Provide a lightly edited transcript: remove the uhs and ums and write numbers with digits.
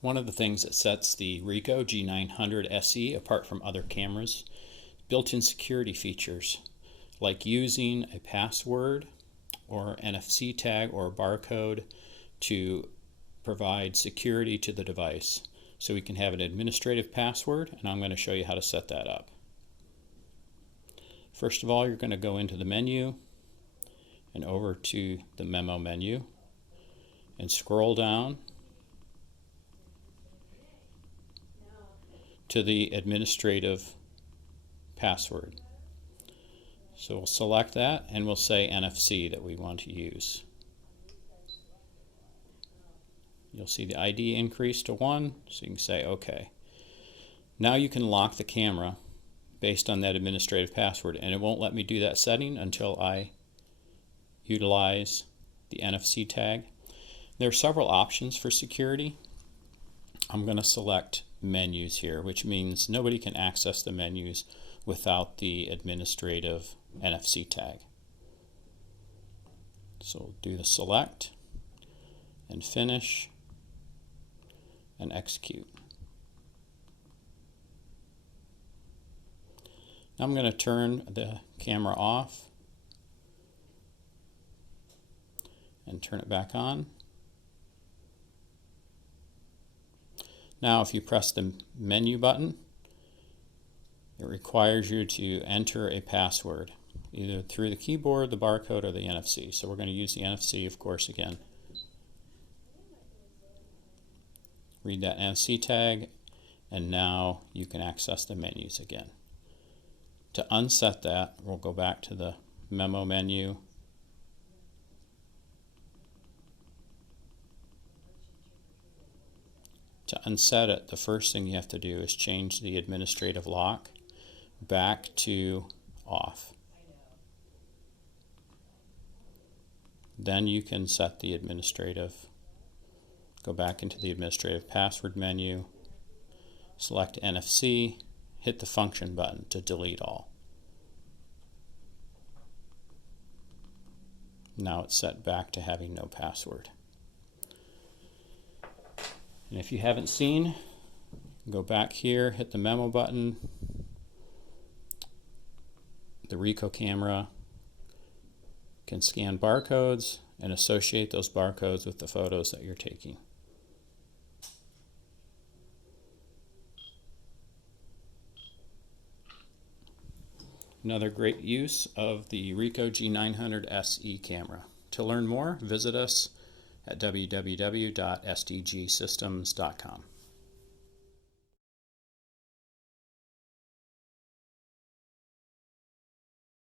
One of the things that sets the Ricoh G900SE apart from other cameras, built-in security features, like using a password or NFC tag or barcode to provide security to the device. So we can have an administrative password, and I'm going to show you how to set that up. First of all, you're going to go into the menu and over to the memo menu and scroll down to the administrative password. So we'll select that and we'll say NFC that we want to use. You'll see the ID increase to 1, so you can say OK. Now you can lock the camera based on that administrative password, and it won't let me do that setting until I utilize the NFC tag. There are several options for security. I'm going to select menus here, which means nobody can access the menus without the administrative NFC tag. So we'll do the select and finish and execute. Now I'm going to turn the camera off and turn it back on. Now if you press the menu button, it requires you to enter a password, either through the keyboard, the barcode, or the NFC. So we're going to use the NFC, of course, again. Read that NFC tag, and now you can access the menus again. To unset that, we'll go back to the memo menu. To unset it, the first thing you have to do is change the administrative lock back to off. Then you can set the administrative, go back into the administrative password menu, select NFC, hit the function button to delete all. Now it's set back to having no password. And if you haven't seen, go back here, hit the memo button. The Ricoh camera can scan barcodes and associate those barcodes with the photos that you're taking. Another great use of the Ricoh G900SE camera. To learn more, visit us at www.sdgsystems.com.